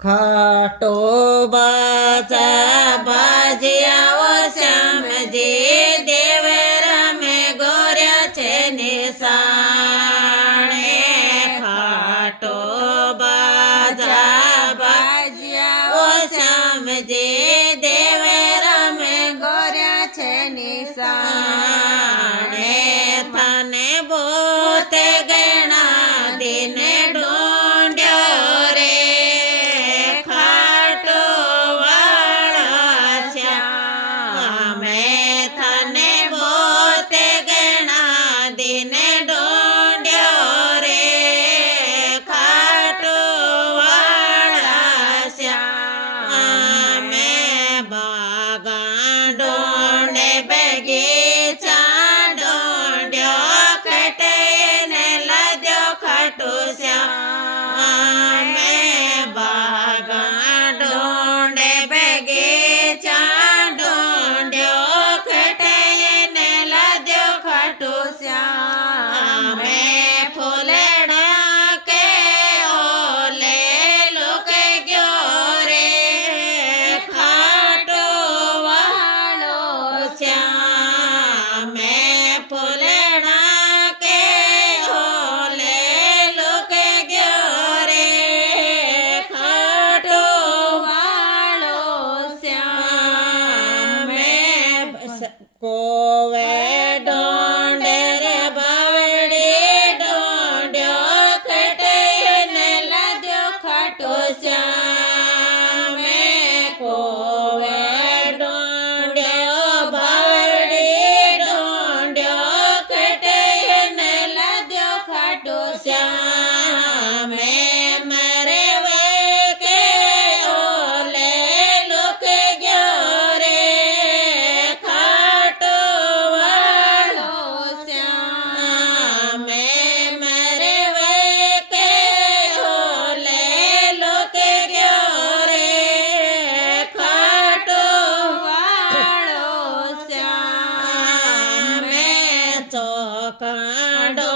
ખાટો બાજા ભાજિયાઓ શ્યામજી દેવ રમે ગોર્યા છે નિશાણે ખાટો બાજા ભાજિયાઓ શ્યામજી દેવ રમે ગોર્યા છે નિશાણે તને બોતે ગણા દિને ઢૂંઢ્યો રે ખાટો વાળા શ્યામે તને બોતે ગણા દિને ઢૂંઢ્યો રે ખાટો વાળા શ્યામે બાગા ઢૂંઢે બગીચા ઢૂંઢ્યો ખટઈને લદ્યો ખાટુ શ્યામે બાગા ઢૂંઢે બગીચા ઢૂંઢ્યો ખટઈને લદ્યો ખાટુ શ્યામે ફૂલડા કે ઓલે લુક ગયો રે ખાટો વાળો શ્યામે ફૂલડા કે ઓલે લુક ગયો રે ખાટો વાળો શ્યામે કોવે ઢોંઢે રે બાવડી ઢોંઢ્યો ખટઈને લદ્યો ખાટો શ્યામે કોવે ઢોંઢ્યો બાવડી ઢોંઢ્યો ખટઈને લદ્યો ખાટો શ્યામે મરે વે કે ઓલે લુક ગયો રે ખાટો વાળો શ્યામે મરે વે કે ઓલે લુક ગયો રે ખાટો વાળો શ્યામે ચોકાડો